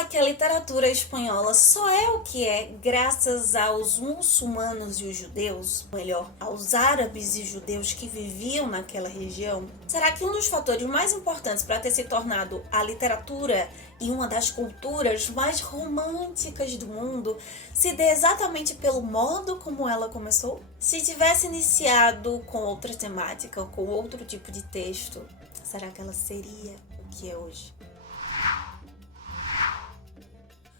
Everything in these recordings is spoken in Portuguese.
Será que a literatura espanhola só é o que é graças aos muçulmanos e os judeus? Ou melhor, aos árabes e judeus que viviam naquela região? Será que um dos fatores mais importantes para ter se tornado a literatura e uma das culturas mais românticas do mundo se dê exatamente pelo modo como ela começou? Se tivesse iniciado com outra temática, com outro tipo de texto, será que ela seria o que é hoje?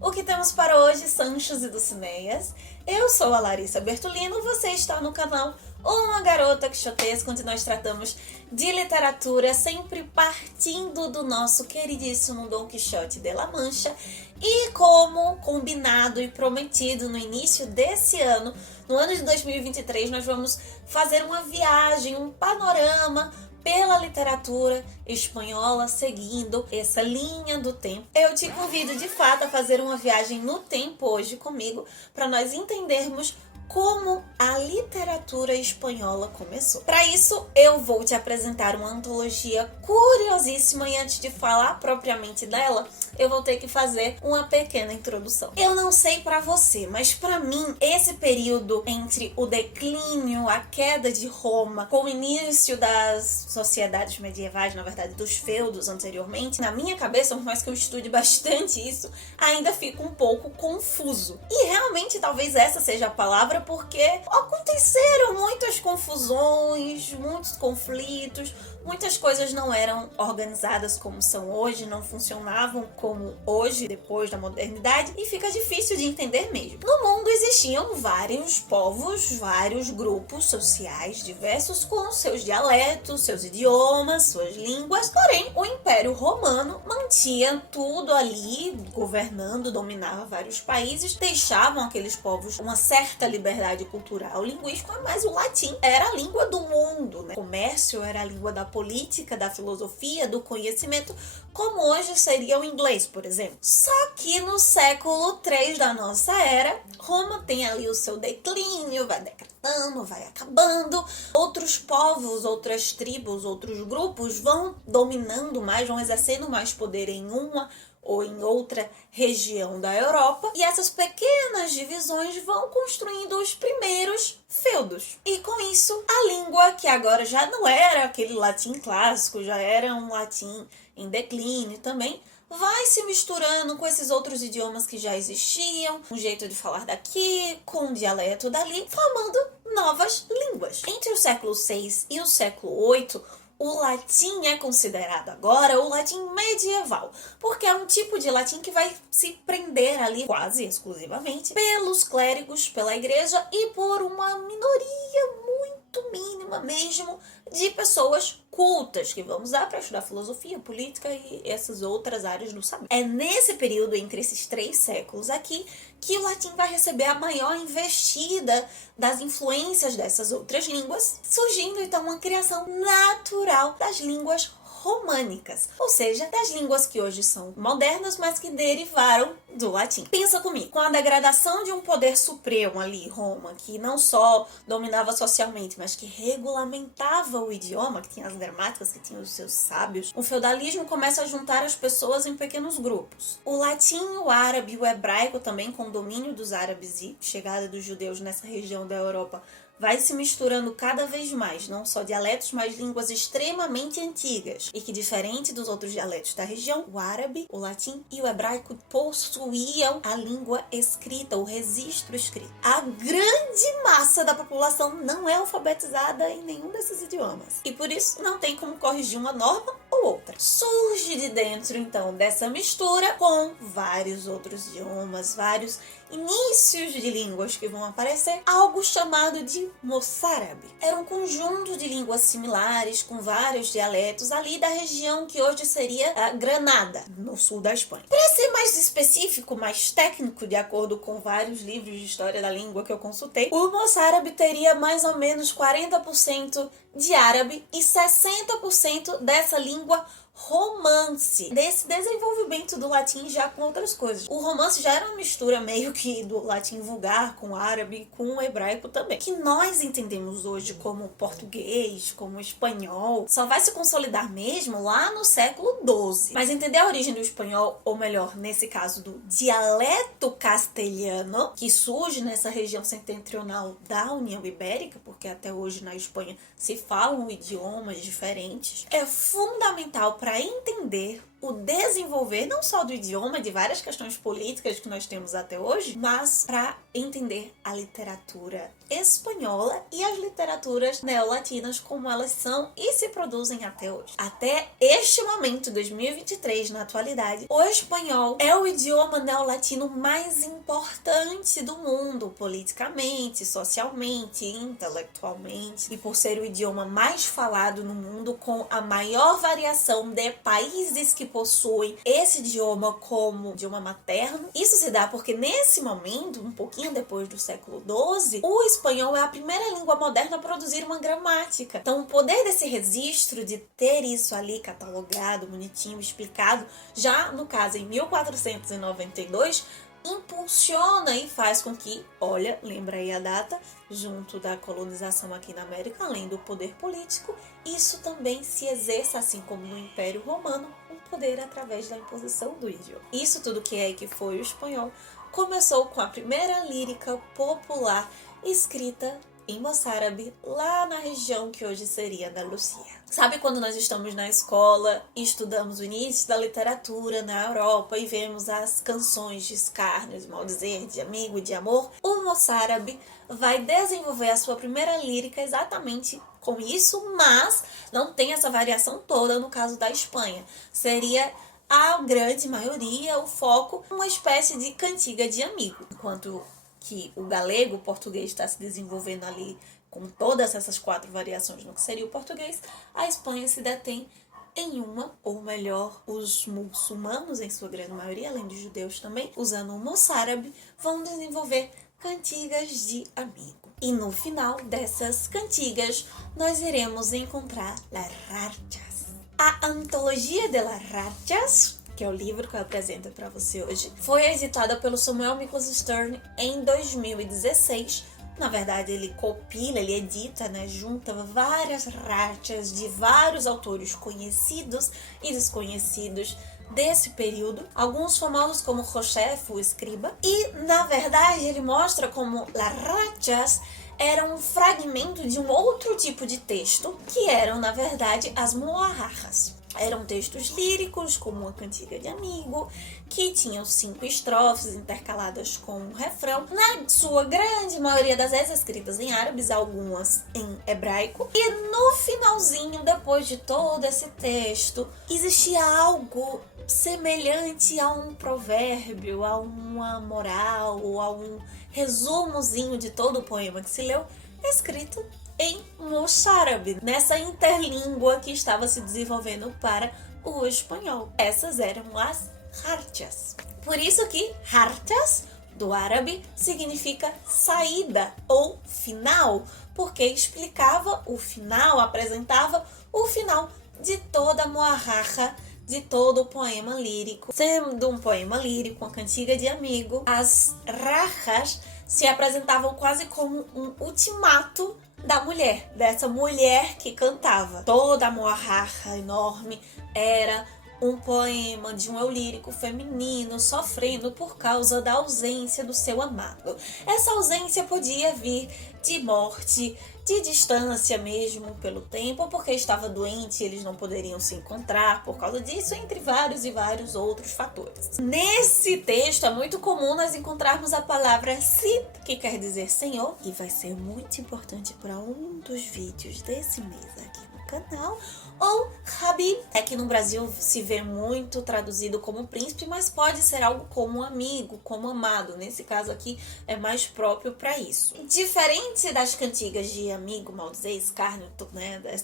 O que temos para hoje, Sanchos e Dulcineias? Eu sou a Larissa Bertolino, você está no canal Uma Garota Quixotesca, onde nós tratamos de literatura, sempre partindo do nosso queridíssimo Dom Quixote de La Mancha. E como combinado e prometido no início desse ano, no ano de 2023, nós vamos fazer uma viagem, um panorama pela literatura espanhola, seguindo essa linha do tempo. Eu te convido de fato a fazer uma viagem no tempo hoje comigo, para nós entendermos como a literatura espanhola começou. Para isso, eu vou te apresentar uma antologia curiosíssima e antes de falar propriamente dela, eu vou ter que fazer uma pequena introdução. Eu não sei para você, mas para mim, esse período entre o declínio, a queda de Roma, com o início das sociedades medievais, na verdade dos feudos anteriormente, na minha cabeça, por mais que eu estude bastante isso, ainda fica um pouco confuso. E realmente, talvez essa seja a palavra, porque aconteceram muitas confusões, muitos conflitos, muitas coisas não eram organizadas como são hoje, não funcionavam como hoje, depois da modernidade, e fica difícil de entender mesmo. No mundo existiam vários povos, vários grupos sociais diversos, com seus dialetos, seus idiomas, suas línguas, porém o Império Romano mantinha tudo ali, governando, dominava vários países, deixavam aqueles povos uma certa liberdade cultural, linguística, mas o latim era a língua do mundo, né? O comércio era a língua da política, da filosofia, do conhecimento, como hoje seria o inglês, por exemplo. Só que no século III da nossa era, Roma tem ali o seu declínio, vai decretando, vai acabando. Outros povos, outras tribos, outros grupos vão dominando mais, vão exercendo mais poder em uma ou em outra região da Europa, e essas pequenas divisões vão construindo os primeiros feudos. E com isso, a língua, que agora já não era aquele latim clássico, já era um latim em declínio também, vai se misturando com esses outros idiomas que já existiam, um jeito de falar daqui, com um dialeto dali, formando novas línguas. Entre o século VI e o século VIII, o latim é considerado agora o latim medieval, porque é um tipo de latim que vai se prender ali quase exclusivamente pelos clérigos, pela igreja e por uma minoria muito mínima mesmo de pessoas cultas que vão usar para estudar filosofia, política e essas outras áreas do saber. É nesse período, entre esses 3 séculos aqui, que o latim vai receber a maior investida das influências dessas outras línguas, surgindo então uma criação natural das línguas românicas, ou seja, das línguas que hoje são modernas, mas que derivaram do latim. Pensa comigo, com a degradação de um poder supremo ali, Roma, que não só dominava socialmente, mas que regulamentava o idioma, que tinha as gramáticas, que tinha os seus sábios, o feudalismo começa a juntar as pessoas em pequenos grupos. O latim, o árabe e o hebraico também, com o domínio dos árabes e chegada dos judeus nessa região da Europa, vai se misturando cada vez mais, não só dialetos, mas línguas extremamente antigas, e que, diferente dos outros dialetos da região, o árabe, o latim e o hebraico possuíam a língua escrita, o registro escrito. A grande massa da população não é alfabetizada em nenhum desses idiomas, e por isso não tem como corrigir uma norma ou outra. Surge de dentro, então, dessa mistura com vários outros idiomas, vários inícios de línguas que vão aparecer, algo chamado de moçárabe. Era um conjunto de línguas similares, com vários dialetos, ali da região que hoje seria a Granada, no sul da Espanha. Para ser mais específico, mais técnico, de acordo com vários livros de história da língua que eu consultei, o moçárabe teria mais ou menos 40% de árabe e 60% dessa língua romance, desse desenvolvimento do latim já com outras coisas. O romance já era uma mistura meio que do latim vulgar com o árabe, com o hebraico também. Que nós entendemos hoje como português, como espanhol, só vai se consolidar mesmo lá no século XII. Mas entender a origem do espanhol, ou melhor, nesse caso do dialeto castelhano, que surge nessa região setentrional da União Ibérica, porque até hoje na Espanha se falam idiomas diferentes, é fundamental para entender o desenvolver não só do idioma, de várias questões políticas que nós temos até hoje, mas para entender a literatura espanhola e as literaturas neolatinas como elas são e se produzem até hoje. Até este momento, 2023, na atualidade, o espanhol é o idioma neolatino mais importante do mundo, politicamente, socialmente, intelectualmente, e por ser o idioma mais falado no mundo, com a maior variação de países que possuem esse idioma como idioma materno. Isso se dá porque nesse momento, um pouquinho depois do século XII, o espanhol é a primeira língua moderna a produzir uma gramática. Então o poder desse registro, de ter isso ali catalogado, bonitinho, explicado, já no caso em 1492, impulsiona e faz com que, olha, lembra aí a data, junto da colonização aqui na América, além do poder político, isso também se exerça, assim como no Império Romano, um poder através da imposição do idioma. Isso tudo que é e que foi o espanhol começou com a primeira lírica popular escrita em moçárabe, lá na região que hoje seria Andaluzia. Sabe quando nós estamos na escola e estudamos o início da literatura na Europa e vemos as canções de escárnio, de maldizer, de amigo e de amor? O moçárabe vai desenvolver a sua primeira lírica exatamente com isso, mas não tem essa variação toda no caso da Espanha. Seria a grande maioria, o foco, uma espécie de cantiga de amigo, enquanto que o galego, o português está se desenvolvendo ali com todas essas 4 variações no que seria o português, a Espanha se detém em uma, ou melhor, os muçulmanos, em sua grande maioria, além de judeus também, usando o moçárabe, vão desenvolver cantigas de amigo. E no final dessas cantigas, nós iremos encontrar las rachas. A Antologia de las Rachas, que é o livro que eu apresento para você hoje, foi editada pelo Samuel Nicholas Stern em 2016. Na verdade, ele compila, ele edita, junta várias rachas de vários autores conhecidos e desconhecidos desse período, alguns famosos como Josef, o escriba, e na verdade ele mostra como las rachas era um fragmento de um outro tipo de texto, que eram na verdade as moarras. Eram textos líricos, como uma cantiga de amigo, que tinham 5 estrofes intercaladas com um refrão, na sua grande maioria das vezes escritas em árabes, algumas em hebraico. E no finalzinho, depois de todo esse texto, existia algo semelhante a um provérbio, a uma moral, ou a um resumozinho de todo o poema que se leu, escrito em moçárabe, nessa interlíngua que estava se desenvolvendo para o espanhol. Essas eram as rachas. Por isso que rachas, do árabe, significa saída ou final, porque explicava o final, apresentava o final de toda a moarra, de todo o poema lírico. Sendo um poema lírico, uma cantiga de amigo, as rachas se apresentavam quase como um ultimato da mulher, dessa mulher que cantava. Toda a moarra enorme era um poema de um eu lírico feminino sofrendo por causa da ausência do seu amado. Essa ausência podia vir de morte, de distância mesmo pelo tempo, porque estava doente e eles não poderiam se encontrar por causa disso, entre vários e vários outros fatores. Nesse texto é muito comum nós encontrarmos a palavra Sid, que quer dizer Senhor, e vai ser muito importante para um dos vídeos desse mês aqui no canal, ou Habib, que no Brasil se vê muito traduzido como príncipe, mas pode ser algo como amigo, como amado. Nesse caso aqui é mais próprio para isso. Diferente das cantigas de amigo, maldizer, escárnio,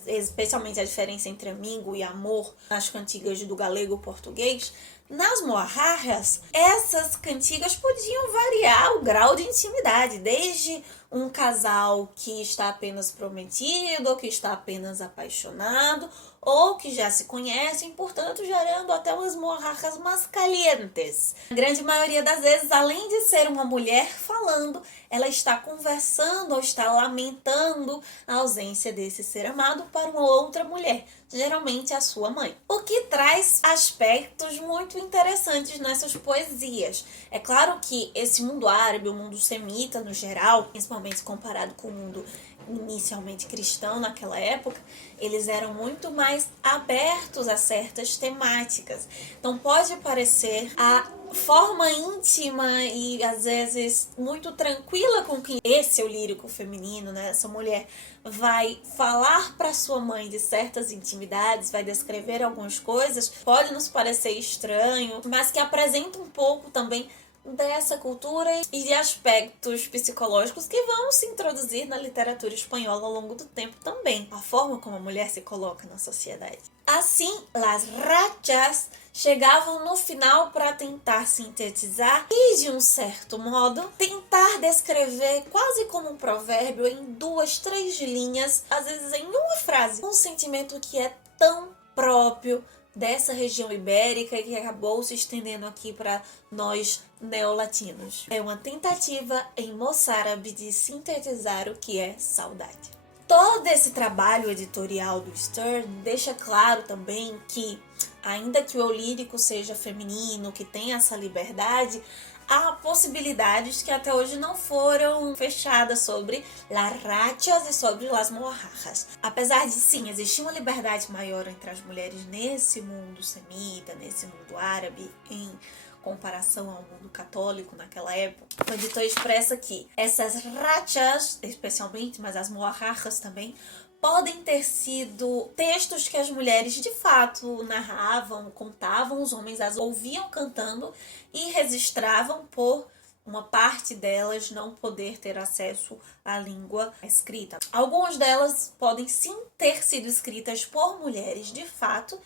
especialmente a diferença entre amigo e amor nas cantigas do galego português, nas moarras, essas cantigas podiam variar o grau de intimidade, desde um casal que está apenas prometido ou que está apenas apaixonado, ou que já se conhecem, portanto gerando até umas morrajas mais calientes. A grande maioria das vezes, além de ser uma mulher falando, ela está conversando ou está lamentando a ausência desse ser amado para uma outra mulher, geralmente a sua mãe. O que traz aspectos muito interessantes nessas poesias. É claro que esse mundo árabe, o mundo semita no geral, principalmente comparado com o mundo inicialmente cristão naquela época, eles eram muito mais abertos a certas temáticas. Então pode parecer a forma íntima e às vezes muito tranquila com que esse é o lírico feminino, né? Essa mulher vai falar para sua mãe de certas intimidades, vai descrever algumas coisas, pode nos parecer estranho, mas que apresenta um pouco também dessa cultura e de aspectos psicológicos que vão se introduzir na literatura espanhola ao longo do tempo também. A forma como a mulher se coloca na sociedade. Assim, las rachas chegavam no final para tentar sintetizar e, de um certo modo, tentar descrever quase como um provérbio em 2, 3 linhas, às vezes em uma frase, um sentimento que é tão próprio dessa região ibérica e que acabou se estendendo aqui para nós neolatinos. É uma tentativa em moçárabe de sintetizar o que é saudade. Todo esse trabalho editorial do Stern deixa claro também que, ainda que o eu lírico seja feminino, que tenha essa liberdade, há possibilidades que até hoje não foram fechadas sobre las rachas e sobre las morrajas. Apesar de, sim, existir uma liberdade maior entre as mulheres nesse mundo semita, nesse mundo árabe, em comparação ao mundo católico naquela época, o editor expressa que essas rachas, especialmente, mas as morrajas também, podem ter sido textos que as mulheres de fato narravam, contavam, os homens as ouviam cantando e registravam por uma parte delas não poder ter acesso à língua escrita. Algumas delas podem sim ter sido escritas por mulheres de fato,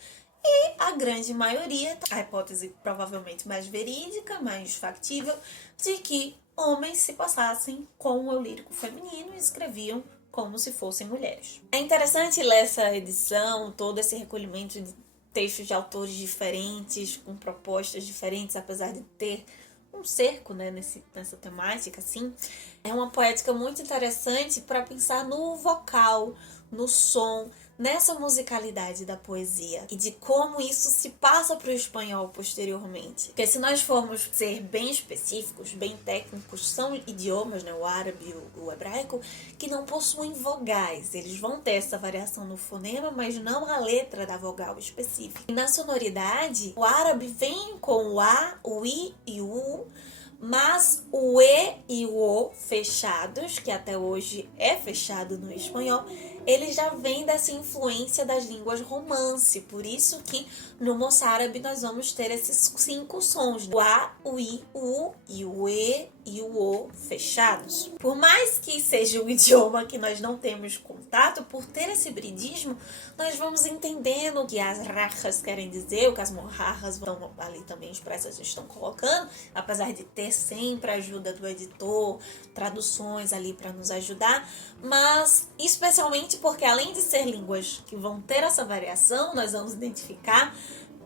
e a grande maioria, a hipótese provavelmente mais verídica, mais factível, de que homens se passassem com o eu lírico feminino e escreviam como se fossem mulheres. É interessante ler essa edição, todo esse recolhimento de textos de autores diferentes, com propostas diferentes, apesar de ter um cerco, né, nessa temática, assim. É uma poética muito interessante para pensar no vocal, no som, nessa musicalidade da poesia e de como isso se passa para o espanhol posteriormente. Porque se nós formos ser bem específicos, bem técnicos, são idiomas, né, o árabe e o hebraico, que não possuem vogais. Eles vão ter essa variação no fonema, mas não a letra da vogal específica. E na sonoridade, o árabe vem com o A, o I e o U, mas o E e o O fechados, que até hoje é fechado no espanhol, ele já vem dessa influência das línguas romance. Por isso que no moçárabe nós vamos ter esses 5 sons, o A, o I, o U e o E e o O fechados. Por mais que seja um idioma que nós não temos contato, por ter esse bridismo, nós vamos entendendo o que as rajas querem dizer, o que as morrajas vão ali também expressas estão colocando, apesar de ter sempre a ajuda do editor, traduções ali para nos ajudar, mas especialmente porque além de ser línguas que vão ter essa variação, nós vamos identificar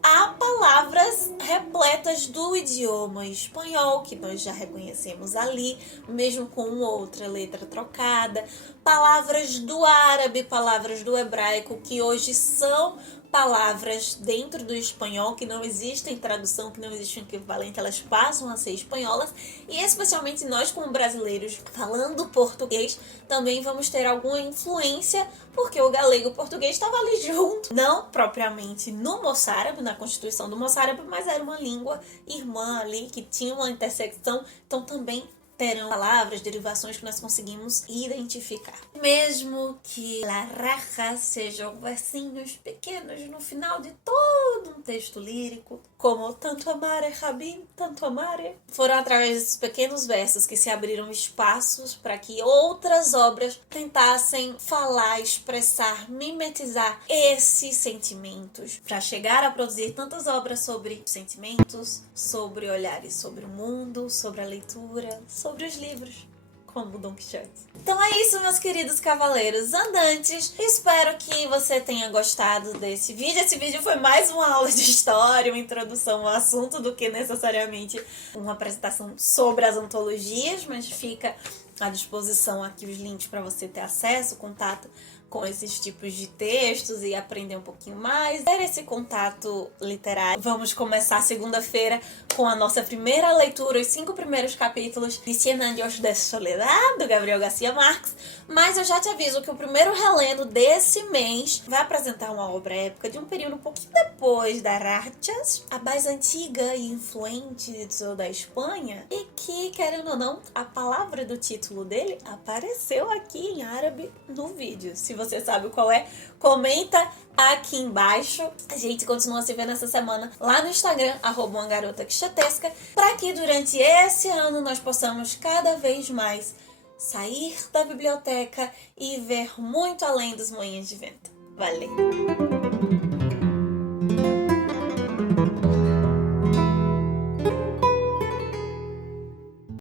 há palavras repletas do idioma espanhol, que nós já reconhecemos ali, mesmo com uma outra letra trocada, palavras do árabe, palavras do hebraico, que hoje são palavras dentro do espanhol, que não existem tradução, que não existe um equivalente, elas passam a ser espanholas, e especialmente nós como brasileiros falando português, também vamos ter alguma influência, porque o galego e o português estavam ali junto, não propriamente no moçárabe, na constituição do moçárabe, mas era uma língua irmã ali, que tinha uma intersecção, então também terão palavras, derivações que nós conseguimos identificar. Mesmo que la raja sejam versinhos pequenos no final de todo um texto lírico, como tanto amare, Habib, tanto amare, foram através desses pequenos versos que se abriram espaços para que outras obras tentassem falar, expressar, mimetizar esses sentimentos, para chegar a produzir tantas obras sobre sentimentos, sobre olhares sobre o mundo, sobre a leitura, sobre os livros. como Don Quixote. Então é isso, meus queridos cavaleiros andantes. Espero que você tenha gostado desse vídeo. Esse vídeo foi mais uma aula de história, uma introdução ao assunto, do que necessariamente uma apresentação sobre as antologias, mas fica à disposição aqui os links para você ter acesso, contato com esses tipos de textos e aprender um pouquinho mais, ter esse contato literário. Vamos começar segunda-feira com a nossa primeira leitura, os 5 primeiros capítulos de Cien Años de Soledad, do Gabriel Garcia Marques, mas eu já te aviso que o primeiro relendo desse mês vai apresentar uma obra épica de um período um pouquinho depois da Rachas, a mais antiga e influente da Espanha, e que, querendo ou não, a palavra do título dele apareceu aqui em árabe no vídeo. Se você sabe qual é, comenta aqui embaixo. A gente continua se vendo essa semana lá no Instagram, @umagarota_quixotesca, para que durante esse ano nós possamos cada vez mais sair da biblioteca e ver muito além dos moinhos de vento. Valeu!